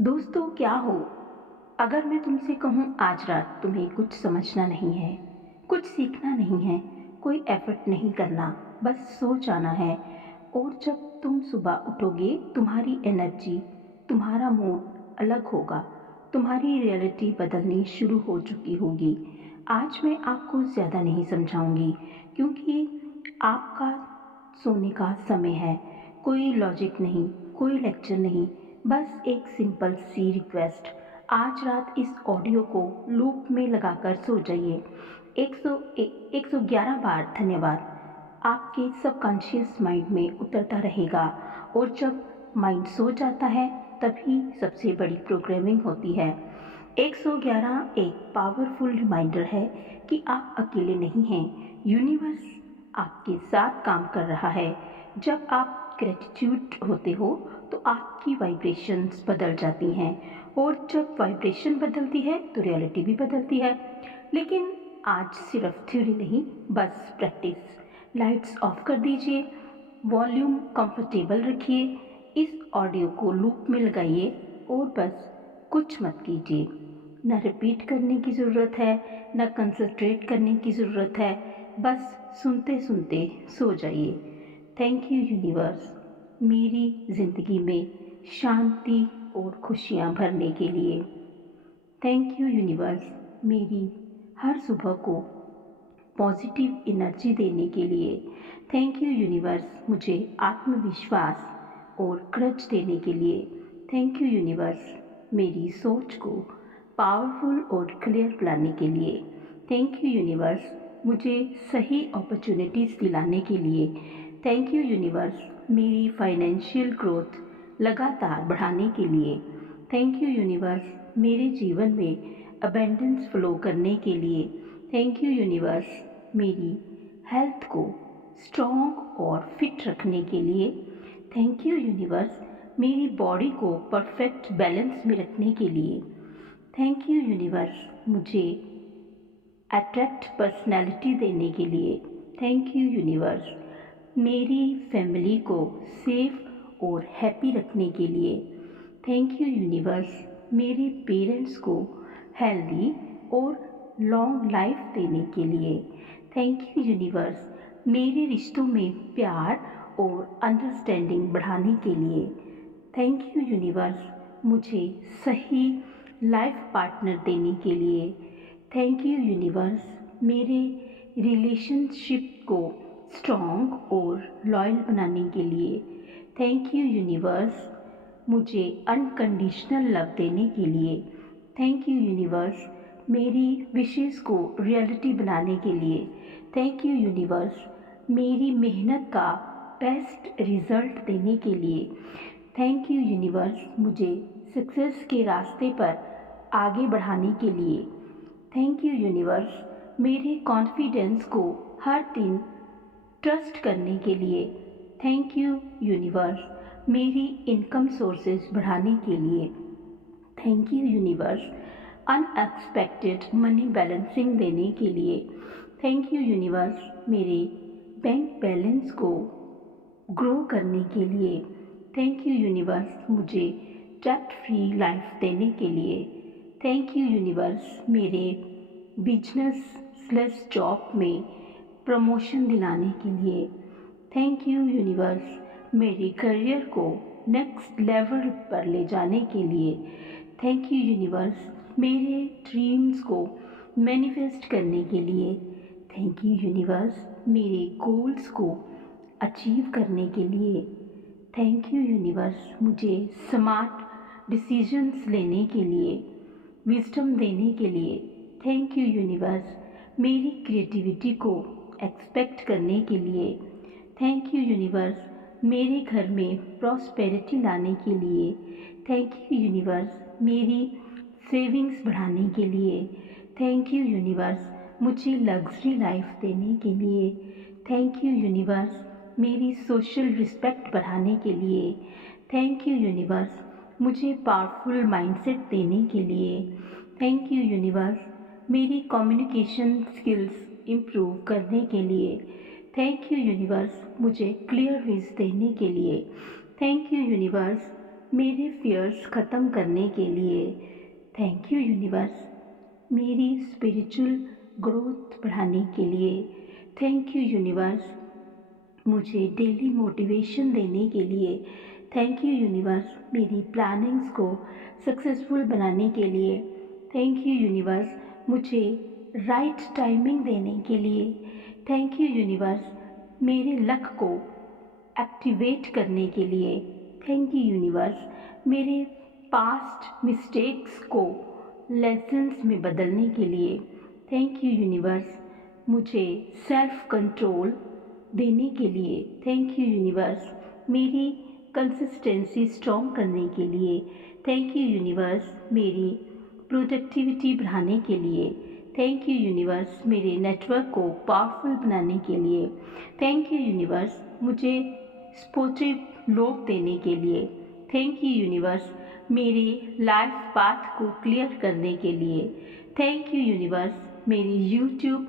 दोस्तों क्या हो। अगर मैं तुमसे कहूँ आज रात तुम्हें कुछ समझना नहीं है, कुछ सीखना नहीं है, कोई एफर्ट नहीं करना, बस सो जाना है। और जब तुम सुबह उठोगे तुम्हारी एनर्जी, तुम्हारा मूड अलग होगा, तुम्हारी रियलिटी बदलनी शुरू हो चुकी होगी। आज मैं आपको ज़्यादा नहीं समझाऊंगी क्योंकि आपका सोने का समय है। कोई लॉजिक नहीं, कोई लेक्चर नहीं, बस एक सिंपल सी रिक्वेस्ट। आज रात इस ऑडियो को लूप में लगाकर सो जाइए। 111 बार धन्यवाद आपके सबकॉन्शियस माइंड में उतरता रहेगा। और जब माइंड सो जाता है तभी सबसे बड़ी प्रोग्रामिंग होती है। 111 एक पावरफुल रिमाइंडर है कि आप अकेले नहीं हैं। यूनिवर्स आपके साथ काम कर रहा है। जब आप ग्रेटिट्यूड होते हो तो आपकी वाइब्रेशंस बदल जाती हैं, और जब वाइब्रेशन बदलती है तो रियलिटी भी बदलती है। लेकिन आज सिर्फ थ्योरी नहीं, बस प्रैक्टिस। लाइट्स ऑफ कर दीजिए, वॉल्यूम कंफर्टेबल रखिए, इस ऑडियो को लूप में लगाइए और बस कुछ मत कीजिए। न रिपीट करने की ज़रूरत है, न कंसंट्रेट करने की ज़रूरत है, बस सुनते सुनते सो जाइए। थैंक यू यूनिवर्स, मेरी ज़िंदगी में शांति और खुशियाँ भरने के लिए। थैंक यू यूनिवर्स, मेरी हर सुबह को पॉजिटिव एनर्जी देने के लिए। थैंक यू यूनिवर्स, मुझे आत्मविश्वास और करेज देने के लिए। थैंक यू यूनिवर्स, मेरी सोच को पावरफुल और क्लियर बनाने के लिए। थैंक यू यूनिवर्स, मुझे सही अपॉर्चुनिटीज़ दिलाने के लिए। थैंक यू यूनिवर्स, मेरी फाइनेंशियल ग्रोथ लगातार बढ़ाने के लिए। थैंक यू यूनिवर्स, मेरे जीवन में अबेंडेंस फ्लो करने के लिए। थैंक यू यूनिवर्स, मेरी हेल्थ को स्ट्रॉन्ग और फिट रखने के लिए। थैंक यू यूनिवर्स, मेरी बॉडी को परफेक्ट बैलेंस में रखने के लिए। थैंक यू यूनिवर्स, मुझे अट्रैक्ट पर्सनैलिटी देने के लिए। थैंक यू यूनिवर्स, मेरी फैमिली को सेफ और हैप्पी रखने के लिए। थैंक यू यूनिवर्स, मेरे पेरेंट्स को हेल्दी और लॉन्ग लाइफ देने के लिए। थैंक यू यूनिवर्स, मेरे रिश्तों में प्यार और अंडरस्टैंडिंग बढ़ाने के लिए। थैंक यू यूनिवर्स, मुझे सही लाइफ पार्टनर देने के लिए। थैंक यू यूनिवर्स, मेरे रिलेशनशिप को स्ट्रॉन्ग और लॉयल बनाने के लिए। थैंक यू यूनिवर्स, मुझे अनकंडीशनल लव देने के लिए। थैंक यू यूनिवर्स, मेरी विशेस को रियलिटी बनाने के लिए। थैंक यू यूनिवर्स, मेरी मेहनत का बेस्ट रिजल्ट देने के लिए। थैंक यू यूनिवर्स, मुझे सक्सेस के रास्ते पर आगे बढ़ाने के लिए। थैंक यू यूनिवर्स, मेरे कॉन्फिडेंस को हर दिन ट्रस्ट करने के लिए। थैंक यू यूनिवर्स, मेरी इनकम सोर्सेज बढ़ाने के लिए। Thank you universe, unexpected money balancing देने के लिए। थैंक यू यूनिवर्स, मेरे बैंक बैलेंस को ग्रो करने के लिए। थैंक यू यूनिवर्स, मुझे डेट फ्री लाइफ देने के लिए। थैंक यू यूनिवर्स, मेरे बिजनेस स्लैश जॉब में प्रमोशन दिलाने के लिए। थैंक यू यूनिवर्स, मेरे करियर को नेक्स्ट लेवल पर ले जाने के लिए। थैंक यू यूनिवर्स, मेरे ड्रीम्स को मैनिफेस्ट करने के लिए। थैंक यू यूनिवर्स, मेरे गोल्स को अचीव करने के लिए। थैंक यू यूनिवर्स, मुझे स्मार्ट डिसीजंस लेने के लिए विजडम देने के लिए। थैंक यू यूनिवर्स, मेरी क्रिएटिविटी को एक्सपेक्ट करने के लिए। थैंक यू यूनिवर्स, मेरे घर में प्रॉस्पेरिटी लाने के लिए। थैंक यू यूनिवर्स, मेरी सेविंग्स बढ़ाने के लिए। थैंक यू यूनिवर्स, मुझे लग्जरी लाइफ देने के लिए। थैंक यू यूनिवर्स, मेरी सोशल रिस्पेक्ट बढ़ाने के लिए। थैंक यू यूनिवर्स, मुझे पावरफुल माइंडसेट देने के लिए। थैंक यू यूनिवर्स, मेरी कम्युनिकेशन स्किल्स इम्प्रूव करने के लिए। थैंक यू यूनिवर्स, मुझे क्लियर विज देने के लिए। थैंक यू यूनिवर्स, मेरे फियर्स ख़त्म करने के लिए। थैंक यू यूनिवर्स, मेरी स्पिरिचुअल ग्रोथ बढ़ाने के लिए। थैंक यू यूनिवर्स, मुझे डेली मोटिवेशन देने के लिए। थैंक यू यूनिवर्स, मेरी प्लानिंग्स को सक्सेसफुल बनाने के लिए। थैंक यू यूनिवर्स, मुझे राइट टाइमिंग देने के लिए। थैंक यू यूनिवर्स, मेरे लक को एक्टिवेट करने के लिए। थैंक यू यूनिवर्स, मेरे पास्ट मिस्टेक्स को लेसन्स में बदलने के लिए। थैंक यू यूनिवर्स, मुझे सेल्फ कंट्रोल देने के लिए। थैंक यू यूनिवर्स, मेरी कंसिस्टेंसी स्ट्रॉन्ग करने के लिए। थैंक यू यूनिवर्स, मेरी प्रोडक्टिविटी बढ़ाने के लिए। थैंक यू यूनिवर्स, मेरे नेटवर्क को पावरफुल बनाने के लिए। थैंक यू यूनिवर्स, मुझे सपोर्टिव लोग देने के लिए। थैंक यू यूनिवर्स, मेरे लाइफ पाथ को क्लियर करने के लिए। थैंक यू यूनिवर्स, मेरी यूट्यूब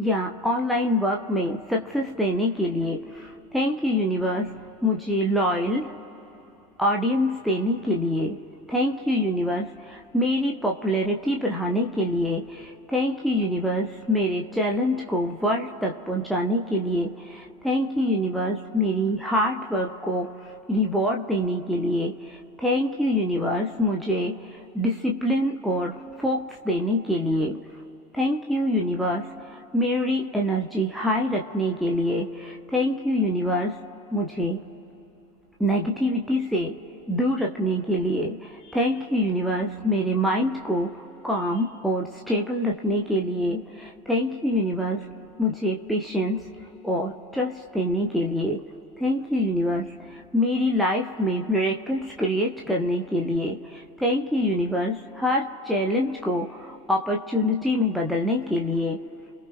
या ऑनलाइन वर्क में सक्सेस देने के लिए। थैंक यू यूनिवर्स, मुझे लॉयल ऑडियंस देने के लिए। थैंक यू यूनिवर्स, मेरी पॉपुलैरिटी बढ़ाने के लिए। थैंक यू यूनिवर्स, मेरे टैलेंट को वर्ल्ड तक पहुंचाने के लिए। थैंक यू यूनिवर्स, मेरी हार्ड वर्क को रिवॉर्ड देने के लिए। थैंक यू यूनिवर्स, मुझे डिसिप्लिन और फोकस देने के लिए। थैंक यू यूनिवर्स, मेरी एनर्जी हाई रखने के लिए। थैंक यू यूनिवर्स, मुझे नेगेटिविटी से दूर रखने के लिए। थैंक यू यूनिवर्स, मेरे माइंड को काम और स्टेबल रखने के लिए। थैंक यू यूनिवर्स, मुझे पेशेंस और ट्रस्ट देने के लिए। थैंक यू यूनिवर्स, मेरी लाइफ में मिरेकल्स क्रिएट करने के लिए। Thank you universe, her challenge को अपॉर्चुनिटी में बदलने के लिए।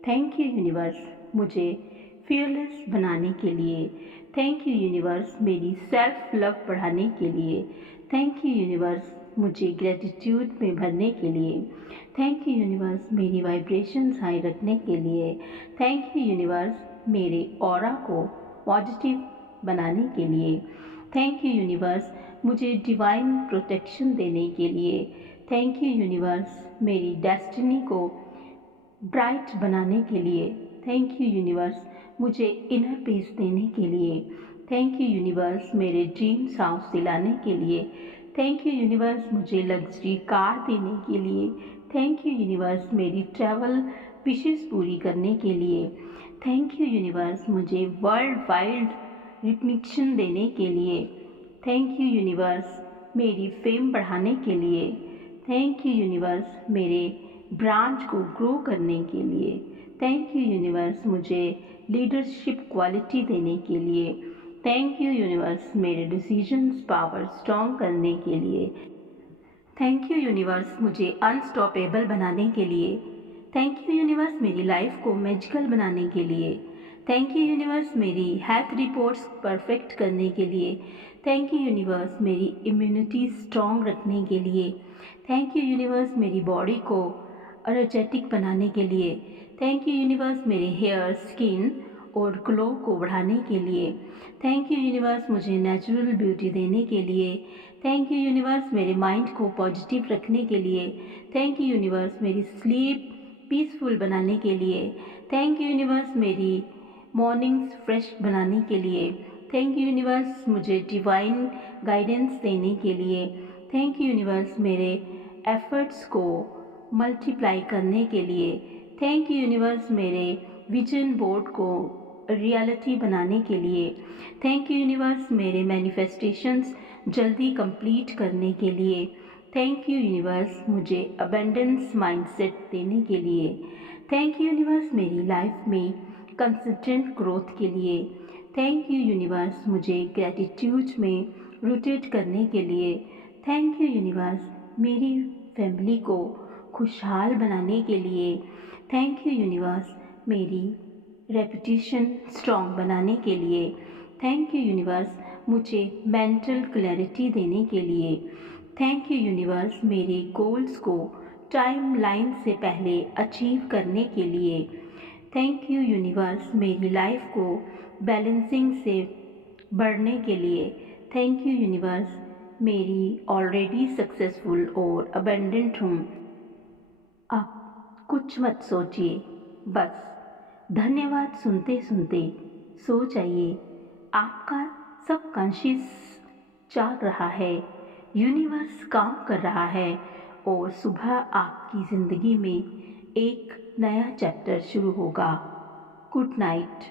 थैंक यू यूनिवर्स, मुझे फियरलेस बनाने के लिए। थैंक यू यूनिवर्स, मेरी सेल्फ लव बढ़ाने के लिए। थैंक यू यूनिवर्स, मुझे ग्रेटिट्यूड में भरने के लिए। थैंक यू यूनिवर्स, मेरी वाइब्रेशंस हाई रखने के लिए। थैंक यू यूनिवर्स, मेरे ऑरा को पॉजिटिव बनाने के लिए। थैंक यू यूनिवर्स, मुझे डिवाइन प्रोटेक्शन देने के लिए। थैंक यू यूनिवर्स, मेरी डेस्टिनी को ब्राइट बनाने के लिए। थैंक यू यूनिवर्स, मुझे इनर पीस देने के लिए। थैंक यू यूनिवर्स, मेरे ड्रीम्स हाउस दिलाने के लिए। थैंक यू यूनिवर्स, मुझे लग्जरी कार देने के लिए। थैंक यू यूनिवर्स, मेरी ट्रैवल विशेष पूरी करने के लिए। थैंक यू यूनिवर्स, मुझे वर्ल्ड वाइड रिकग्निशन देने के लिए। थैंक यू यूनिवर्स, मेरी फेम बढ़ाने के लिए। थैंक यू यूनिवर्स, मेरे ब्रांच को ग्रो करने के लिए। थैंक यू यूनिवर्स, मुझे लीडरशिप क्वालिटी देने के लिए। थैंक यू यूनिवर्स, मेरे डिसीजंस पावर स्ट्रॉन्ग करने के लिए। थैंक यू यूनिवर्स, मुझे अनस्टॉपेबल बनाने के लिए। थैंक यू यूनिवर्स, मेरी लाइफ को मैजिकल बनाने के लिए। थैंक यू यूनिवर्स, मेरी हेल्थ रिपोर्ट्स परफेक्ट करने के लिए। थैंक यू यूनिवर्स, मेरी इम्यूनिटी स्ट्रॉन्ग रखने के लिए। थैंक यू यूनिवर्स, मेरी बॉडी को एनर्जेटिक बनाने के लिए। थैंक यू यूनिवर्स, मेरे हेयर, स्किन और ग्लो को बढ़ाने के लिए। थैंक यू यूनिवर्स, मुझे नेचुरल ब्यूटी देने के लिए। थैंक यू यूनिवर्स, मेरे माइंड को पॉजिटिव रखने के लिए। थैंक यू यूनिवर्स, मेरी स्लीप पीसफुल बनाने के लिए। थैंक यू यूनिवर्स, मेरी मॉर्निंग्स फ्रेश बनाने के लिए। थैंक यू यूनिवर्स, मुझे डिवाइन गाइडेंस देने के लिए। थैंक यू यूनिवर्स, मेरे एफर्ट्स को मल्टीप्लाई करने के लिए। थैंक यू यूनिवर्स, मेरे विजन बोर्ड को रियलिटी बनाने के लिए। थैंक यू यूनिवर्स, मेरे मैनिफेस्टेशंस जल्दी कंप्लीट करने के लिए। थैंक यू यूनिवर्स, मुझे अबेंडेंस माइंडसेट देने के लिए। थैंक यू यूनिवर्स, मेरी लाइफ में कंसिस्टेंट ग्रोथ के लिए। थैंक यू यूनिवर्स, मुझे ग्रेटिट्यूड में रूटेड करने के लिए। थैंक यू यूनिवर्स, मेरी फैमिली को खुशहाल बनाने के लिए। थैंक यू यूनिवर्स, मेरी रेपुटेशन स्ट्रॉन्ग बनाने के लिए। थैंक यू यूनिवर्स, मुझे मेंटल क्लैरिटी देने के लिए। थैंक यू यूनिवर्स, मेरे गोल्स को टाइम लाइन से पहले अचीव करने के लिए। थैंक यू यूनिवर्स, मेरी लाइफ को बैलेंसिंग से बढ़ने के लिए। थैंक यू यूनिवर्स, मेरी ऑलरेडी सक्सेसफुल और अबेंडेंट हूँ। अब कुछ मत सोचिए, बस धन्यवाद सुनते सुनते सो जाइए। आपका सबकॉन्शियस जाग रहा है, यूनिवर्स काम कर रहा है और सुबह आपकी ज़िंदगी में एक नया चैप्टर शुरू होगा। Good night.